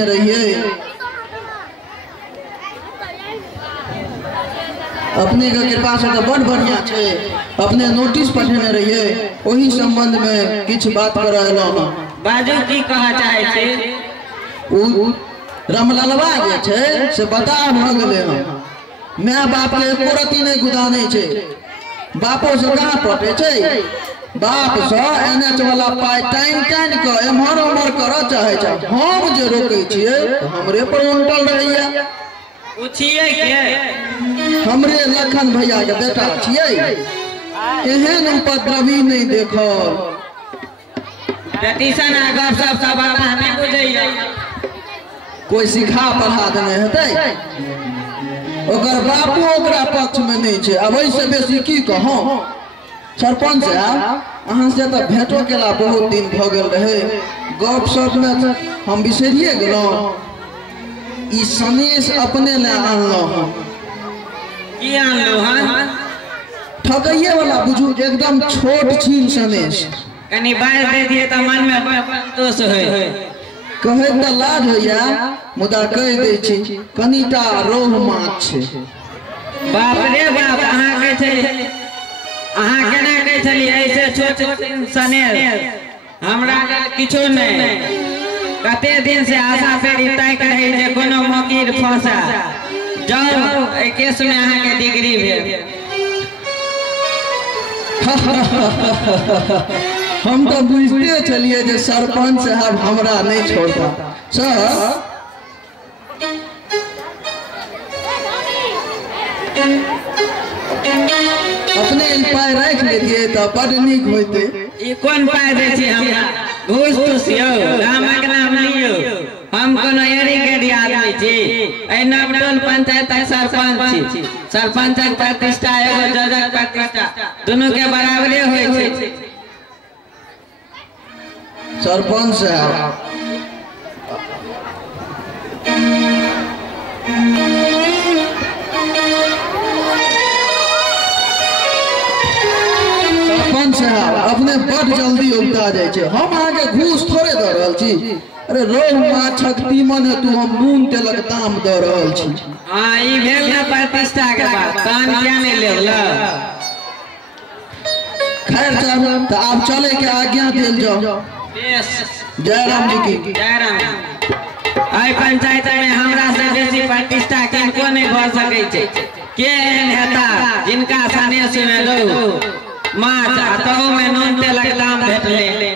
रहिए अपने का कृपा से तो बड़ बढ़िया छे। अपने नोटिस पठेने रहिए वही संबंध में किछ बात करलो बाजू की कहा चाहे छे। उ रामलालवा जे छे से बता भ गेले हम माय बाप के एको रति नहीं गुदाने छे। बापो से कहां पटे छे बाप से एनएच वाला पाई टाइम टाइम के एमहर उमहर कर चाहे छ। हम जे रोके छिए तो हमरे पर उल्टल रहैया। पूछिए के हमरे लखन भैया के बेटा छिए एहन उपद्रवी नहीं देखो। बेटीसन आ गप सब बात हमें बुझैया कोई सिखा पढ़ा देने हेतै ओकर बापू ओकरा पक्ष में नहीं छे। अब ऐसे बेसी की कहो सरपंच साहब अहाँ से तो भेटो केला बहुत दिन भ गेल रहे गप सप में हम बिसरिए गेलो। ई सनेश अपने ले आनलो हम की आनलो हन ठगैये वाला बुझू एकदम छोट छीन सनेश कनी बाहर दे दिए तो मन में संतोष होय कहे त लाज होया मुदा कह दे छी कनीटा रोह माछ छे। बाप रे बाप अहाँ कहे छली अहाँ केना कहे छली ऐसे छोट सनेश हमरा किछो नहीं। कते दिन से आशा फेरी तय करे जे कोनो मौकीर फंसा जाओ ए केस में अहाँ के डिग्री भेल। हम तो बुझते चलिए जे सरपंच साहब हमरा नहीं छोड़ता सर। अपने पाई रख लेतिए तो बड़ निक होते। ई कोन पाई दे छी हमरा घूस तुसियो रामक नाम लियो हम कोनो एरी गेडी आदमी छी। ए नवटोल पंचायत सरपंच छी। सरपंचक प्रतिष्ठा एगो जजक प्रतिष्ठा दोनों के बराबरे होय छै। सरपंच साहब अपने बड़ जल्दी उगता जाए छे। हम आगे घूस थोड़े द रहल छी। अरे रोह माछक तीमन है तू हम नून तेलक दाम द रहल छी। हां ई भेल न प्रतिष्ठा के बात कान क्या नहीं लेला। खैर साहब तो आप चले के आज्ञा देल जाओ। जय राम जी की जय राम। आई पंचायत में हमरा से बेसी प्रतिष्ठा किनको नहीं भ सकै छै। के एहन हेता जिनका सनेश में रहू माछ आ तहु में नून तेलक दाम भेटले